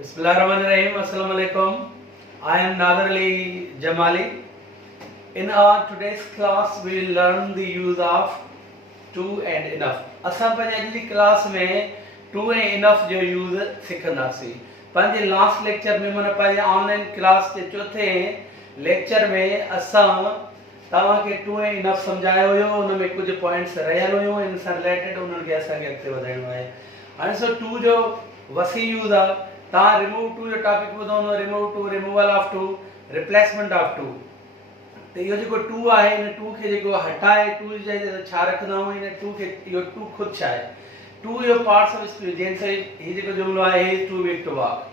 Bismillahirrahmanirrahim. Assalamu alaikum. I am Nadir Jamali. In our today's class, we will learn the use of to and enough. असां पंहिंजी क्लास में to and enough जो यूज़ सिखंदासीं. पंहिंजे last lecture में माना पंहिंजे ऑनलाइन क्लास जे चौथे लेक्चर में असां तव्हांखे to and enough सम्झायो हुयो. उन में कुझु पॉइंट्स रहियल हुयूं, इन सां रिलेटेड उन्हनि खे असांखे अॻिते वधाइणो आहे. हाणे सो to जो वसी यूज़ आहे. तव्हां रिमूव टू जो टॉपिक ॿुधो हूंदो, remove too, removal of too, replacement of too. त इहो जेको टू आहे, इन टू खे जेको हटाए टू जी जॻह छा रखंदा आहियूं, इन टू खे इहो टू ख़ुदि छा आहे? टू जो पार्ट्स ऑफ स्पीच, जंहिंसां हीउ जेको जुमिलो आहे, he is too weak to walk.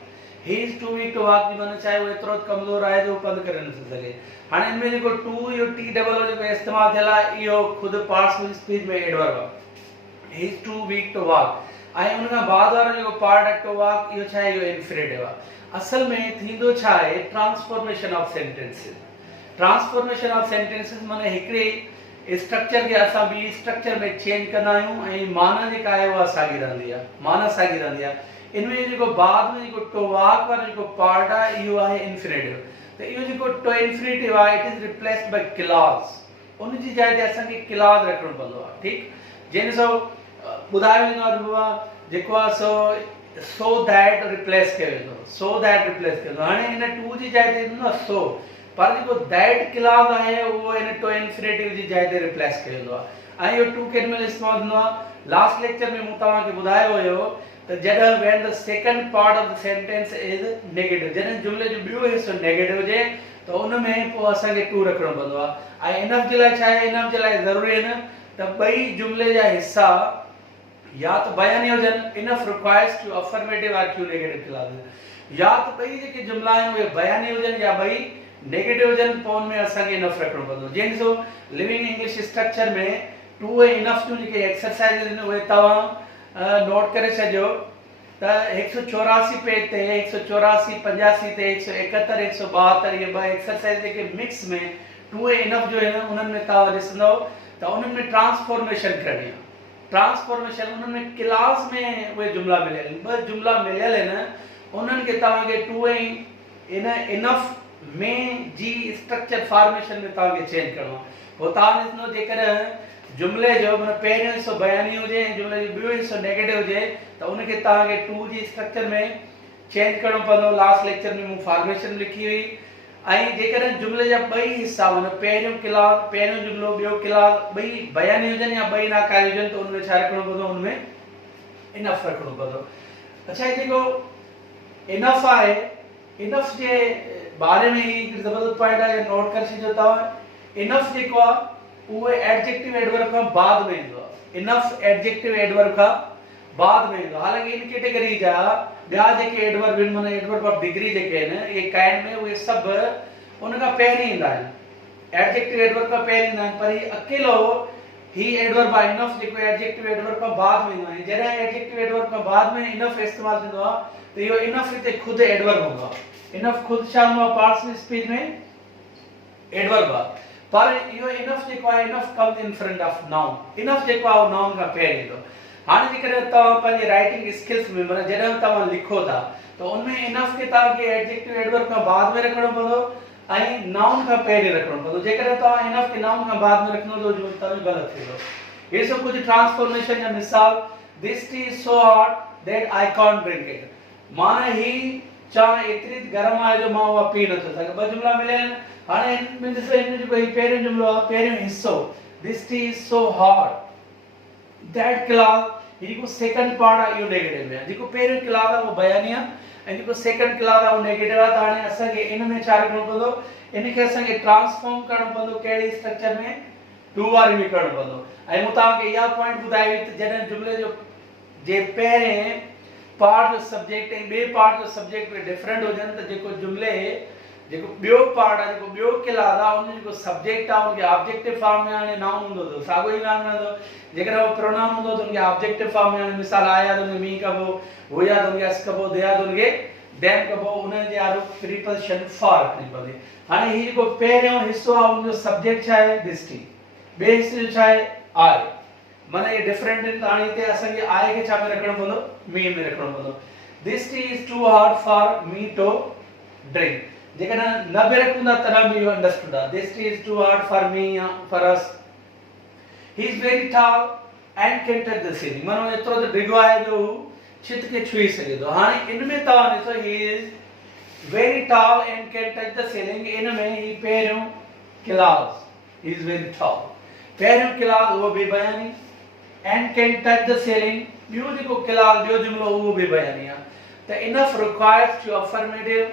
He is too weak to walk जी माना चाहे उहो एतिरो कमज़ोर आहे जो पंधु करे नथो सघे. हाणे हिन में जेको टू इहो टी डबल जेको इस्तेमालु थियल आहे, इहो ख़ुदि पार्ट्स ऑफ स्पीच में एडवर्ब आहे. He is too weak to walk. ऐं उन खां बाद वारो जेको पार्ट आहे टू वॉक, इहो छा आहे? इहो इन्फिनेटिव आहे. असल में थींदो छा आहे? Transformation of sentences. Transformation of sentences माने हिकिड़े स्ट्रक्चर खे असां ॿी स्ट्रक्चर में चेंज कंदा आहियूं ऐं माना जेका आहे उहा साॻी रहंदी आहे. माना साॻी रहंदी आहे. इन में जेको बाद में जेको टू वॉक वारो जेको पार्ट आहे, इहो आहे इन्फिनेटिव. त इहो जेको टू इन्फिनेटिव आहे, it is replaced by clause. उन जी जाइ ते असांखे क्लॉज रखणो पवंदो आहे. ठीकु, जंहिं सां ॿुधायो वेंदो आहे बाबा जेको आहे सो दैट रिप्लेस कयो वेंदो. सो दैट रिप्लेस कयो वेंदो. हाणे हिन टू जी जाइ ते ईंदो आहे सो, पर जेको दैट क्लॉज आहे उहो हिन टू इन्फिनेटिव जी जाइ ते रिप्लेस कयो वेंदो आहे. ऐं इहो टू केॾी महिल इस्तेमालु थींदो आहे? लास्ट लेक्चर में मूं तव्हांखे ॿुधायो हुयो त जॾहिं when the second part of the sentence is negative, जॾहिं जुमिले जो ॿियो हिसो नेगेटिव हुजे त उन में पोइ असांखे टू रखणो पवंदो आहे. ऐं इनफ जे लाइ छा आहे? इनफ जे लाइ ज़रूरी आहिनि त ॿई जुमिले जा हिसा या तो बयानी हुजनि. इनफ रिक्वायर्स टू अफर्मेटिव और टू नेगेटिव क्लॉज. या तो ॿई जेके जुमिला आहिनि उहे बयानी हुजनि या ॿई नेगेटिव हुजनि, पोइ उन में असांखे इनफ रखणो पवंदो. जंहिं सो लिविंग इंग्लिश स्ट्रक्चर में टू ऐं इनफ जूं जेके एक्सरसाइज़ आहिनि उहे तव्हां नोट करे छॾियो. त 184 पेज ते, 184, 85 ते, 171, 172 इहे ॿ एक्सरसाइज़ जेके मिक्स में टू ऐं इनफ जो आहिनि, उन्हनि में तव्हां ॾिसंदव त उन्हनि में ट्रांसफॉर्मेशन करणी आहे. ट्रांसफॉर्मेशन उन्हनि में क्लास में उहे जुमिला मिलियल आहिनि, ॿ जुमिला मिलियल आहिनि. उन्हनि खे तव्हांखे टू ऐं इन इनफ में जी स्ट्रक्चर फॉर्मेशन में तव्हांखे चेंज करिणो आहे. पोइ तव्हां ॾिसंदो जेकॾहिं जुमिले जो माना पहिरियों हिसो बयानी हुजे ऐं जुमिले जो ॿियो हिसो नेगेटिव हुजे त उनखे तव्हांखे टू जी स्ट्रक्चर में चेंज करिणो पवंदो. लास्ट लेक्चर में मूं फॉर्मेशन लिखी हुई. ऐं जेकॾहिं जुमिले जा ॿई हिसा माना पहिरियों क्लास, पहिरियों जुमिलो, ॿियो क्लास ॿई बयानी हुजनि या ॿई नाकारी हुजनि त उनमें छा रखणो पवंदो? उनमें इनफ रखणो पवंदो. अच्छा, जेको इनफ आहे, इनफ जे बारे में ही ज़बरदस्त पॉइंट आहे, नोट करे छॾियो तव्हां. इनफ जेको आहे उहो एडजेक्टिव एडवर्ब खां बाद में ईंदो आहे. इनफ एडजेक्टिव एडवर्ब खां बाद में ईंदो आहे. हालांकि इन कैटेगरी जा ॿिया जेके एडवर्ब आहिनि, माना एडवर्ब ऑफ डिग्री जेके आहिनि, इहे काइंड में उहे सभु उन खां पहिरीं ईंदा आहिनि. एडजेक्टिव एडवर्ब खां पहिरीं ईंदा आहिनि, पर ही अकेलो ही एडवर्ब आहे इनफ जेको एडजेक्टिव एडवर्ब खां बाद में ईंदो आहे. जॾहिं एडजेक्टिव एडवर्ब खां बाद में इनफ इस्तेमालु थींदो आहे त इहो इनफ हिते ख़ुदि एडवर्ब हूंदो आहे. इनफ ख़ुदि छा हूंदो आहे? पार्ट्स ऑफ स्पीच में एडवर्ब आहे. पर इहो इनफ जेको आहे, enough comes in front of noun. Enough जेको आहे उहो नाउन खां पहिरीं ईंदो. हाणे जेकॾहिं तव्हां पंहिंजे राइटिंग स्किल्स में माना जॾहिं तव्हां लिखो था त उनमें इनफ खे तव्हांखे एडजेक्टिव एडवर्ब खां बाद में रखणो पवंदो ऐं नाउन खां पहिरीं रखणो पवंदो. जेकॾहिं तव्हां इनफ खे नाउन खां बाद में रखंदो त तव्हां ग़लति थींदो. हे सभु कुझु ट्रांसफॉर्मेशन जा मिसाल. This T is so hot that I can't drink it. माना ही चांहि एतिरी गरम आहे जो मां उहा पी नथो सघां. ॿ जुमिला मिलियल आहिनि. हाणे हिन में ॾिसो, हिन जेको पहिरियों जुमिलो आहे, पहिरियों हिसो, this T is so hot that clause, ही जेको सेकंड पार्ट आहे इहो नेगेटिव में आहे. जेको पहिरियों क्लॉज आहे उहो बयानी आहे ऐं जेको सेकंड क्लॉज आहे उहो नेगेटिव आहे. त हाणे असांखे इन में छा रखणो पवंदो? इनखे असांखे ट्रांसफॉर्म करणो पवंदो. कहिड़ी स्ट्रक्चर में? टू वारी में करणो पवंदो. ऐं मूं तव्हांखे इहा पॉइंट ॿुधाई हुई त जॾहिं जुमिले जो जे पहिरें पार्ट जो सब्जेक्ट ऐं ॿिए पार्ट जो सब्जेक्ट में डिफरेंट हुजनि त जेको जुमिले जेको ॿियो पार्ट आहे, जेको ॿियो क्लॉज आहे, उन जेको सब्जेक्ट आहे उनखे ऑब्जेक्टिव फॉर्म में हाणे नाउन हूंदो त साॻियो ई नाउन रहंदो. जेकॾहिं उहो प्रोनाउन हूंदो त उनखे ऑब्जेक्टिव फॉर्म में, हाणे मिसाल आया त उनखे मी कबो, हुया त उनखे अस कबो, दिया त उनखे देम कबो. उनजे आरो प्रीपोजिशन फॉर रखणी पवंदी. हाणे ही जेको पहिरियों हिसो आहे उनजो सब्जेक्ट छा आहे? This T. ॿिए हिसे जो छा आहे? आई. माना ये डिफरेंट आहिनि. त हाणे हिते असांखे आई खे छा में रखणो पवंदो? मी में रखणो पवंदो. This tea is too hard for me to drink. जेकॾहिं न बि रखूं था तॾहिं बि इहो अंडरस्टूड आहे. This tea is too hard for me, for us. He is very tall and can touch the ceiling. मानो एतिरो त डिघो आहे जो छित खे छुई सघे थो. हाणे इन में तव्हां ॾिसो, he is very tall and can touch the ceiling. इन में ही पहिरियों class, he is very tall. पहिरियों क्लास उहो बि बयानी and can touch the ceiling. ॿियो जेको क्लास, ॿियो जुमिलो उहो बि बयानी आहे. त enough requires to affirmative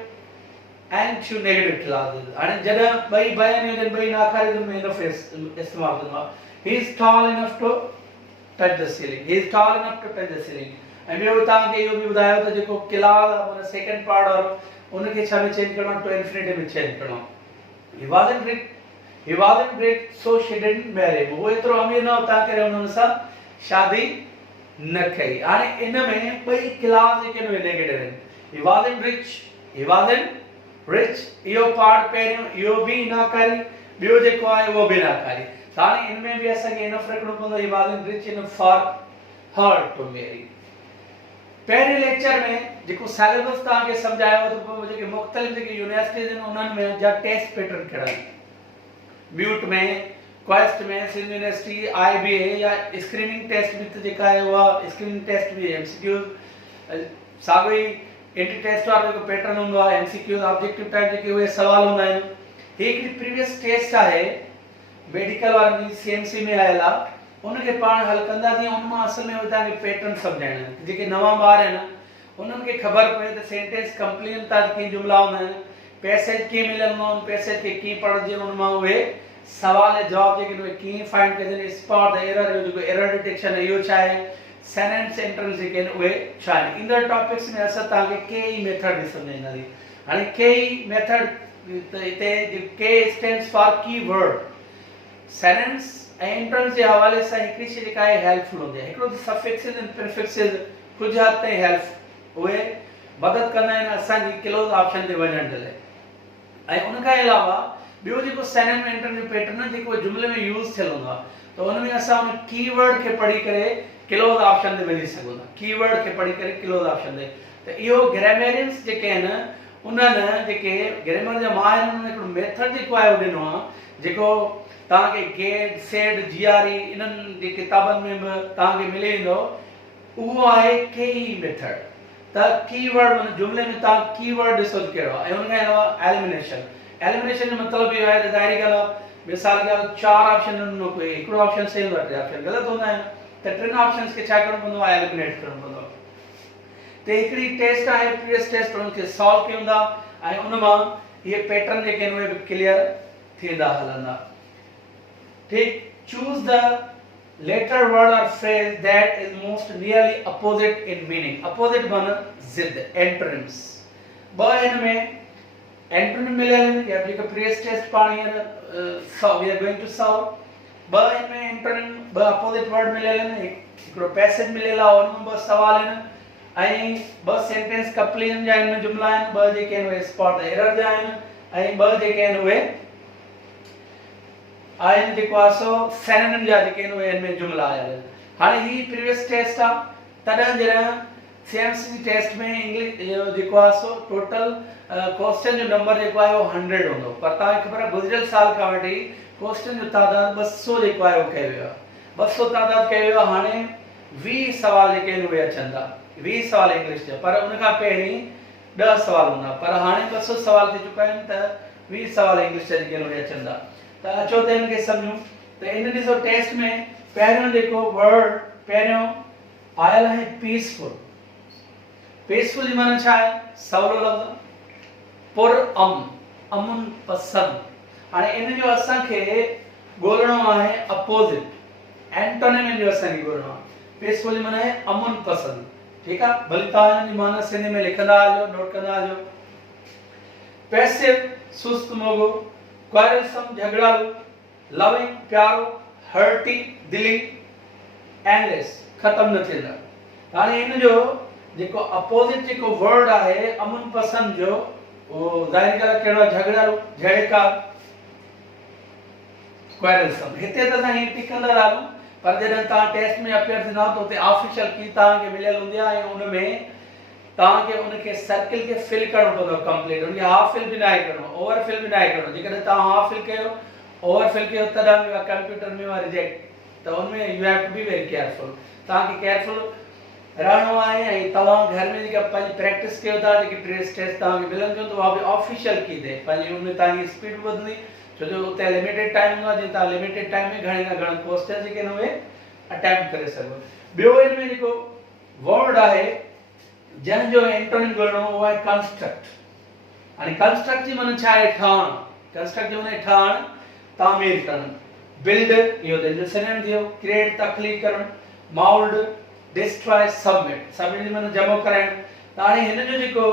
and to negative clauses. हाणे जॾहिं ॿई बयानी हुजनि, ॿई नाकारी, त में enough इस्तेमालु कंदो आहे. He is tall enough to touch the ceiling. He is tall enough to touch the ceiling. ऐं ॿियो तव्हांखे इहो बि ॿुधायो त जेको क्लास आहे माना सेकंड पार्ट और उनखे छा में चेंज करणो, टू इंफिनिटिव में चेंज करणो. He wasn't rich, so she didn't marry him. वो एतिरो अमीर न हो, तंहिं करे हुननि सां शादी न कई. हाणे इन में ॿई क्लास जेके आहिनि नेगेटिव आहिनि. He wasn't rich, इहो पार्ट पहिरियों, इहो बि नाकारी, ॿियो जेको आहे उहो बि नाकारी. हाणे इन में बि असांखे इनफ रखणो पवंदो. He wasn't rich enough for her to marry. पहिरें लेक्चर में जेको सिलेबस तव्हांखे सम्झायो त पोइ जेके मुख़्तलिफ़ जेके यूनिवर्सिटीज़ आहिनि उन्हनि में जा टेस्ट पैटर्न कहिड़ा आहिनि. म्यूट में, क्वेस्ट में, सिंध यूनिवर्सिटी, IBA या स्क्रीनिंग टेस्ट बि त जेका आहे उहा स्क्रीनिंग टेस्ट बि MCQ साॻियो ई इंटी टेस्ट वारो जेको पैटर्न हूंदो आहे. MCQ ऑब्जेक्टिव टाइप जेके उहे सुवाल हूंदा आहिनि. ही हिकिड़ी प्रीवियस टेस्ट आहे मेडिकल वारनि जी, CMC में आयल आहे. उनखे पाण हल कंदासीं. उन मां असल में तव्हांखे पैटर्न सम्झाइणा आहिनि. जेके नवां ॿार आहिनि उन्हनि खे ख़बर पए त सेंटेंस कंप्लीट था कीअं जुमिला हूंदा आहिनि, पैसेज कीअं मिलंदो आहे, पैसेज खे कीअं पढ़जे, उन मां उहे सवाल ऐं जवाब जेके उहे कीअं फाइंड कजनि, स्पॉट द एरर, जेको एरर डिटेक्शन इहो छा आहे, सेंटेंस एंट्रेंस जेके आहिनि उहे छा आहिनि. ईंदड़ टॉपिक्स में असां तव्हांखे KE मेथड बि सम्झाईंदासीं. हाणे KE मेथड त हिते K stands for keyword. Sentence ऐं एंट्रेंस जे हवाले सां हिकिड़ी शइ जेका आहे हेल्पफुल हूंदी आहे. हिकिड़ो सफिक्सिस ऐं प्रीफिक्सिस कुझु हद ताईं हेल्प उहे मदद कंदा आहिनि असांजी क्लोज ऑप्शन ते वञण जे लाइ. ऐं उन खां अलावा ॿियो जेको सेंटेंस एंट्रेंस जो पैटर्न आहे जेको जुमिले में यूज़ थियल हूंदो आहे, त उन में असां उन कीवर्ड खे पढ़ी करे क्लोज ऑप्शन ते वञी सघूं था. कीवर्ड खे पढ़ी करे क्लोज ऑप्शन ते. त इहो ग्रामेरियंस जेके आहिनि उन्हनि जेके ग्रामर जा माहिर आहिनि उन्हनि हिकिड़ो मेथड जेको आहे उहो ॾिनो आहे जेको तव्हांखे गेट, सेड, GRE इन्हनि जी किताबनि में बि तव्हांखे मिली वेंदो. उहो आहे KE मेथड. त कीवर्ड माना जुमिले में तव्हां कीवर्ड ॾिसो कहिड़ो आहे. ऐं उन खां अलावा एलिमिनेशन. एलिमिनेशन जो मतिलबु इहो आहे त ज़ाहिरी ॻाल्हि आहे, मिसाल के 4 ऑप्शन ॾिनो, कोई हिकिड़ो ऑप्शन सही हूंदो आहे, 3 ऑप्शन ग़लति हूंदा आहिनि. त 3 ऑप्शंस खे छा करणो पवंदो आहे, एलिमिनेट करणो पवंदो आहे. त हिकिड़ी टेस्ट आहे, प्रीवियस टेस्ट, उनखे सॉल्व कयूं था ऐं उन मां इहे पैटर्न जेके आहिनि उहे बि क्लियर थींदा हलंदा. ठीक. Choose the letter, word or phrase that is most nearly opposite in meaning. Opposite माना जिद, antonyms. ॿ हिन में एंटोनिम मिलियल आहिनि या जेको प्रीवियस टेस्ट पाण हींअर we are going to solve. ॿ हिन में एंटोनिम, ॿ अपोजिट वर्ड मिलियल आहिनि, हिकिड़ो पैसेज मिलियल आहे, उन में 2 सवाल आहिनि ऐं 2 सेंटेंस कंप्लीशन जा आहिनि, जुमिला आहिनि. 2 जेके आहिनि उहे स्पॉट द एरर जा आहिनि ऐं 2 जेके आहिनि उहे आहिनि जेको आहे सो सिनोनिम जा जेके आहिनि उहे हिन में जुमिला आयल आहिनि. हाणे ही प्रीवियस टेस्ट आहे. तॾहिं जॾहिं CMC टेस्ट में इंग्लिश जेको आहे सो टोटल क्वेश्चन जो नंबर जेको आहे उहो 100 हूंदो. पर तव्हांखे ख़बर आहे गुज़िरियल साल खां वठी क्वेश्चन जो तादाद 200 जेको आहे उहो कयो वियो आहे. 200 तादाद कयो वियो आहे. हाणे 20 सवाल जेके आहिनि उहे अचनि था, 20 सवाल इंग्लिश जा. पर उन खां पहिरीं 10 सवाल हूंदा. पर हाणे 200 सवाल थी चुका आहिनि त 20 सवाल इंग्लिश जा जेके आहिनि उहे अचनि था. त अचो त हिनखे सम्झूं. त इन ॾिसो टेस्ट में पहिरियों जेको वर्ड पहिरियों आयल आहे पीसफुल. पीसफुल जी माना छा आहे, सवलो लफ़्ज़. पुर अमन पसंद. हाणे इन जो असांखे ॻोल्हणो आहे अपोजिट, एंटोनिम जो असांखे ॻोल्हणो आहे. पीसफुल जी माना आहे अमन पसंद. ठीकु आहे. भली तव्हां हिन जी माना सिंधी में लिखंदा हलिजो, नोट कंदा हलिजो. पैसिव सुस्त मोगो, क्वारलसम झगड़ालू, लविंग प्यारो, हर्टी दिली, एंडलेस खत्म न थींदा. हाणे इन जो जेको अपोजिट जेको वर्ड आहे अमन पसंद जो वो ज़ाहिर ॻाल्हि कहिड़ो आहे, झगड़ालू, झड़का, क्वारलसम. हिते त असां हीअं टिकंदा रहूं. पर जॾहिं तव्हां टेस्ट में अपियर थींदा त उते ऑफिशियल की तव्हांखे मिलियल हूंदी आहे ऐं उन में तव्हांखे उनखे सर्किल खे फिल करणो पवंदो कंप्लीट, उनखे हाफ फिल बि न आहे करणो, ओवर फिल बि न आहे करणो। जेकॾहिं तव्हां हाफ फिल कयो, ओवर फिल कयो, तॾहिं कंप्यूटर में रिजेक्ट, त उनमें you have to be very careful. तव्हांखे केयरफुल रहणो आहे। ऐं तव्हां घर में जेका पंहिंजी प्रैक्टिस कयो था, जेकी टेस्ट तव्हांखे मिलंदियूं, त उहा बि ऑफिशियल की थिए, पंहिंजी उनमें तव्हांजी स्पीड वधंदी, छो जो उते लिमिटेड टाइम हूंदो आहे, जीअं तव्हां लिमिटेड टाइम में घणे खां घणे क्वेश्चन जेके आहिनि उहे अटैम्प्ट करे सघो। ॿियो हिन में जेको वर्ड आहे जंहिंजो एंटोनिम ॻोल्हणो, उहो आहे कंस्ट्रक्ट। हाणे कंस्ट्रक्ट जी माना छा आहे? ठहण। कंस्ट्रक्ट जो माना ठहण, तामीर करणु। बिल्ड इहो त सिनोनिम थियो, क्रिएट तख़लीक़ करणु, माउल्ड, डिस्ट्रॉय, सबमिट। सबमिट जी माना जमो कराइणु। त हाणे हिन जो जेको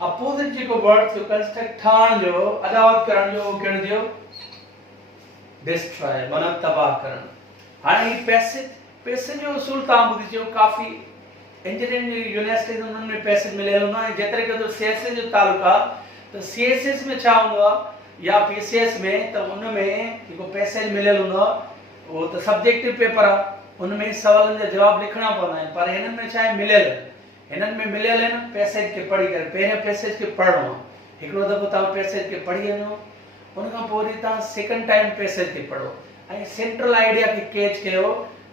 अपोजिट जेको वर्ड थियो कंस्ट्रक्ट, ठहण जो, अदावत करण जो, उहो कहिड़ो थियो? डिस्ट्रॉय, माना तबाह करणु। हाणे ही पैसेज जो उसूल तव्हां ॿुधी चयो, काफ़ी इंजीनियरिंग यूनिवर्सिटीज़ उन्हनि में पैसेज मिलियल हूंदो आहे। जेतिरे खे सीएसएस जो तालुक आहे, त सीएसएस में छा हूंदो आहे या पीसीएस में, त उन में जेको पैसेज मिलियल हूंदो आहे उहो त सब्जेक्टिव पेपर आहे, उन में सवालनि जा जवाब लिखणा पवंदा आहिनि। पर हिननि में छा आहे? मिलियल, हिननि में मिलियल आहिनि पैसेज खे पढ़ी करे। पहिरियों पैसेज खे पढ़णो आहे, हिकिड़ो दफ़ो तव्हां पैसेज खे पढ़ी वञो, उन खां पोइ वरी तव्हां सेकेंड टाइम पैसेज खे पढ़ो ऐं सेंट्रल आइडिया खे कैच कयो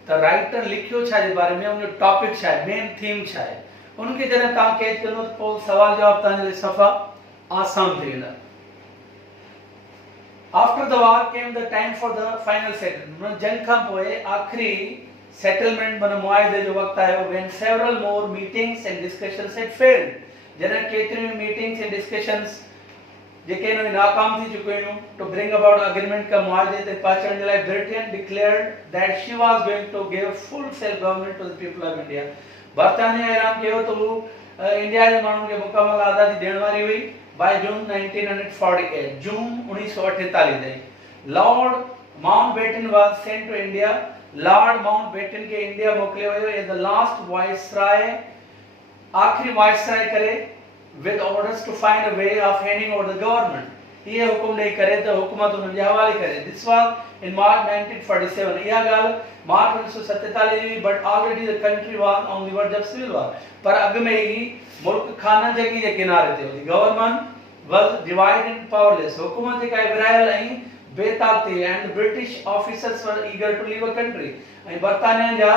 त राइटर लिखियो छा जे बारे में, उन टॉपिक छा आहे, मेन थीम छा आहे। उनखे जॾहिं तव्हां कैच कंदो त पोइ सवाल जवाब तव्हांजे लाइ सफ़ा आसान थी वेंदा। After the war came the time for the final settlement. जंग खां पोइ आख़िरी सेटलमेंट माना मुआहिदे जो वक़्तु आयो। When several more meetings and discussions had failed. जॾहिं केतिरियूं मीटिंग्स एंड डिस्कशंस जेके इन में नाकाम थी चुकियूं आहिनि टू ब्रिंग अबाउट अग्रीमेंट का मुआहिदे ते पहुचण जे लाइ, Britain declared that she was going to give full self government to the people of India. बर्तानिया ऐलान कयो त हू इंडिया जे माण्हुनि खे मुकमल आज़ादी ॾियण वारी हुई बाय जून 1948, जून 1948 ताईं। Lord Mountbatten was sent to India. Lord Mountbatten खे इंडिया मोकिलियो वियो एज द लास्ट वाइसराय, आखिरी वाइसराय करे, with orders to find a way of handing over the government. ये हुकुम ॾेई करे त हुकूमत उन्हनि जे हवाले करे। This was in March 1947. इहा ॻाल्हि मार्च 1947 जी, but already the country was on the verge of civil war. पर अॻु में ई मुल्क खाना जंगी जे किनारे ते हुई। Government was divided and powerless. हुकूमत जेका विरायल ऐं बेताक़ती, and British officers were eager to leave a country. ऐं बर्तानिया जा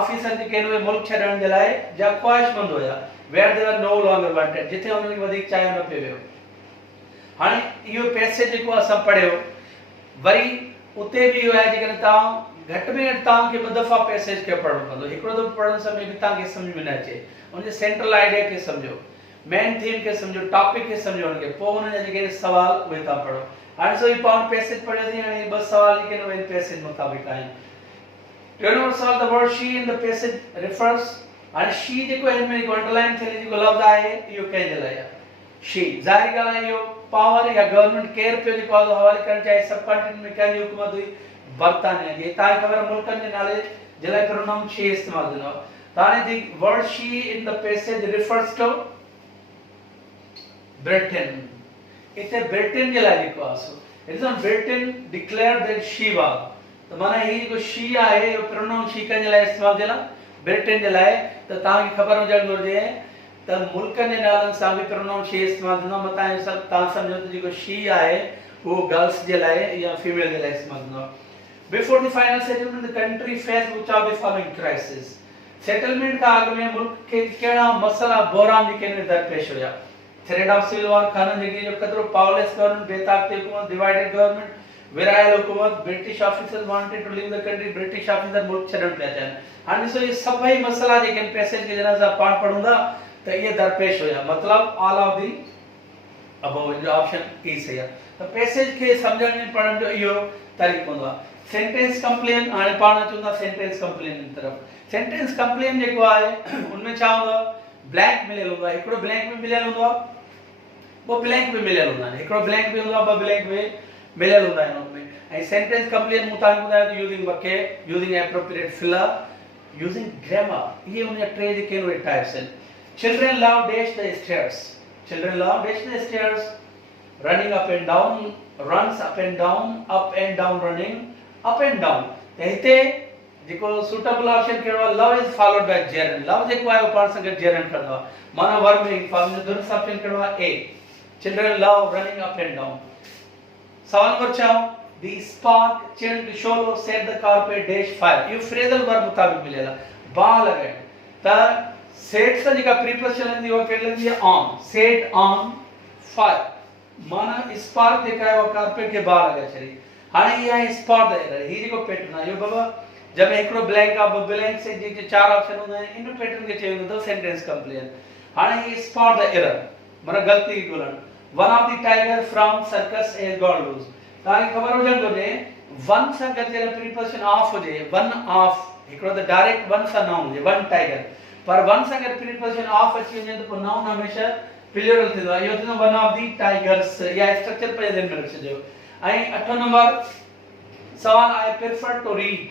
ऑफिसर जेके आहिनि उहे मुल्क छॾण जे लाइ जा ख्वाहिशमंद हुया। where they were no longer wanted, जिथे उन्हनि खे वधीक चाहियो न पियो वियो। हाणे इहो पैसेज जेको असां पढ़ियो, वरी उते बि इहो आहे जेकॾहिं तव्हां घटि में घटि तव्हांखे ॿ दफ़ा पैसेज खे पढ़णो पवंदो। हिकिड़ो दफ़ो पढ़ण समय बि तव्हांखे सम्झ में न अचे, उनजे सेंट्रल आइडिया खे सम्झो, मेन थीम खे सम्झो, टॉपिक खे सम्झो, उनखे पोइ उन जा जेके सवाल उहे तव्हां पढ़ो। हाणे सो पाण पैसेज पढ़ियोसीं, हाणे ॿ सवाल जेके आहिनि उहे पैसेज मुताबिक़ आहिनि। टियों सवाल, the word she in the passage refers. हाणे शी जेको हिन में जेको अंडरलाइन थियल जेको लफ़्ज़ आहे, इहो कंहिंजे लाइ आहे? शी। ज़ाहिर ॻाल्हि आहे, इहो पावर या गवर्नमेंट केयर पियो जेको आहे हवाले करणु चाहे। सब कॉन्टिनेंट में कंहिंजी हुकूमत हुई? बर्तानिया जी। तव्हांखे ख़बर आहे मुल्कनि जे नाले जे लाइ प्रोनाउन शी इस्तेमालु थींदो आहे। त हाणे the word she in the passage refers to Britain. इते ब्रिटेन जे लाइ जेको आहे so it is on Britain declared that she was. त माना हीउ जेको शी आहे, इहो प्रोनाउन शी कंहिंजे लाइ इस्तेमालु थियल आहे? ब्रिटेन जे लाइ। त तव्हांखे ख़बर हुजणु घुरिजे त मुल्कनि जे नालनि सां बि प्रोनाउन शी इस्तेमालु थींदो आहे। मतां सभु तव्हां सम्झो त जेको शी आहे उहो गर्ल्स जे लाइ या फीमेल जे लाइ इस्तेमालु थींदो आहे। Before the final settlement the country face which of the following crisis. Settlement खां अॻु में मुल्क खे कहिड़ा मसइला बहरान जेके आहिनि दरपेश हुया? थ्रेट ऑफ सिविल वॉर, खानन जंगी जो ख़तरो, पावरलेस गवर्नमेंट, बेताक़ती हुकूमत, डिवाइडेड गवर्नमेंट, विरायल हुकूमत, British officers wanted to leave the country, British officer मुल्क छॾण पिया चाहिनि। हाणे ॾिसो इहे सभई मसइला जेके आहिनि पैसेज खे जॾहिं असां पाण पढ़ूं था त इहे दरपेश हुया। मतिलबु ऑल ऑफ दी अबव, जो ऑप्शन ई सही आहे। त पैसेज खे सम्झण में पढ़ण जो इहो तरीक़ो हूंदो आहे। सेंटेंस कंप्लेन, हाणे पाण अचूं था सेंटेंस कंप्लेन जी तरफ़। सेंटेंस कंप्लेन जेको आहे उनमें छा हूंदो आहे? ब्लैंक मिलियल हूंदो आहे। हिकिड़ो ब्लैंक में मिलियल हूंदो आहे, ॿ ब्लैंक में मिलियल हूंदा आहिनि। हिकिड़ो ब्लैंक बि हूंदो आहे, ॿ ब्लैंक में मिलियल हूंदा आहिनि उनमें। ऐं सेंटेंस कंप्लेन मूं तव्हांखे ॿुधायो त using vocab, using appropriate filler, using grammar. इहे उनजा टे जेके आहिनि उहे टाइप्स आहिनि। Children love dash the stairs, children love dash the stairs, running up and down, runs up and down, running up and down. त हिते जेको सुटेबल ऑप्शन कहिड़ो आहे लव इज फॉलोड बाय जेरन लव जेको आहे उहो पाण सां गॾु जेरन कंदो आहे माना वर्ब में फॉर्म जो दुरुस्त ऑप्शन कहिड़ो आहे A children love running up and down सवाल नंबर 6 द स्पार्क चिल्ड शोलो set the carpet dash fire इहो फ्रेजल वर्ब मुताबिक मिलियल आहे बाह लॻाइण त सेट सां जेका प्रीपोजिशन ईंदी उहा कहिड़ी लॻंदी आहे ऑन सेट ऑन फायर माना स्पार्क जेका आहे उहा कारपेट खे बाह लॻाए छॾी हाणे इहा आहे स्पॉट द एरर ही जेको पैटर्न आहे इहो बाबा जब हिकिड़ो ब्लैंक आहे ॿ ब्लैंक से जेके चार ऑप्शन हूंदा आहिनि इन पैटर्न खे चयो वेंदो सेंटेंस कंप्लीट हाणे ही स्पॉट द एरर माना ग़लती ॻोल्हण one of the tiger from circus has got loose तव्हांखे ख़बर हुजणु घुरिजे वन सां गॾु जॾहिं प्रीपोजिशन ऑफ हुजे वन ऑफ हिकिड़ो त डायरेक्ट वन सां नाउन हुजे वन टाइगर पर वन सां गॾु प्रीपोजिशन ऑफ अची वञे त पोइ नाउन हमेशह प्लूरल थींदो आहे इहो थींदो वन ऑफ द टाइगर्स या स्ट्रक्चर पंहिंजे ज़हन में रखिजो ऐं 8 नंबर सवाल आहे prefer to read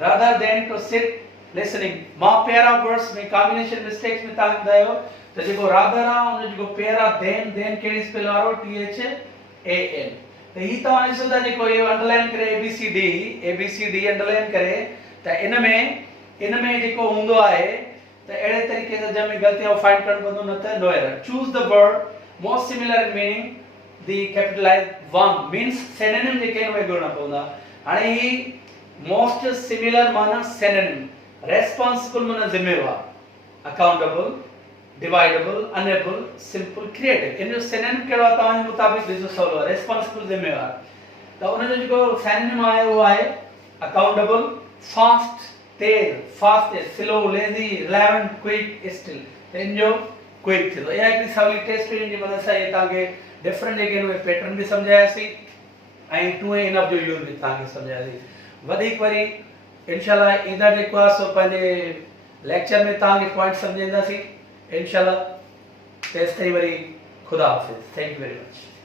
rather than to sit listening मां पेयर ऑफ वर्ड्स में कॉम्बिनेशन मिस्टेक्स में तव्हां ॿुधायो त जेको rather आहे उन जेको पेयर आहे then कहिड़ी स्पेल वारो THAN त ही तव्हां ॾिसो था जेको इहो अंडरलाइन करे ABCD अंडरलाइन करे त इन में जेको हूंदो आहे त अहिड़े तरीक़े सां जंहिं में ग़लतियां फाइंड करणु पवंदो न त no error choose the word most similar in meaning the capitalise one means synonym जेके आहिनि उहे ॻोल्हणा पवंदा हाणे ही मोस्ट सिमिलर माना सिनोनिम रेस्पॉन्सिबल माना ज़िम्मेवार accountable dividable enable simple creative इन जो सिनोनिम कहिड़ो आहे तव्हांजे मुताबिक़ ॾिसो सवलो आहे रेस्पॉन्सिबल ज़िम्मेवार त उन जो जेको सिनोनिम आहे उहो आहे accountable fast slow lazy reliant quick still त इन जो क्विक थींदो इहा हिकिड़ी सवली टेस्ट जी मदद सां इहे तव्हांखे डिफरेंट जेके आहिनि उहे पैटर्न बि सम्झायासीं ऐं टू ऐं इनफ जो यूज़ बि तव्हांखे सम्झायासीं वधीक वरी इंशाल्लाह ईंदड़ जेको आहे सो पंहिंजे लेक्चर में तव्हांखे पॉइंट सम्झाईंदासीं इंशाल्लाह तेसि ताईं वरी ख़ुदा हाफ़िज़ थैंक यू वेरी मच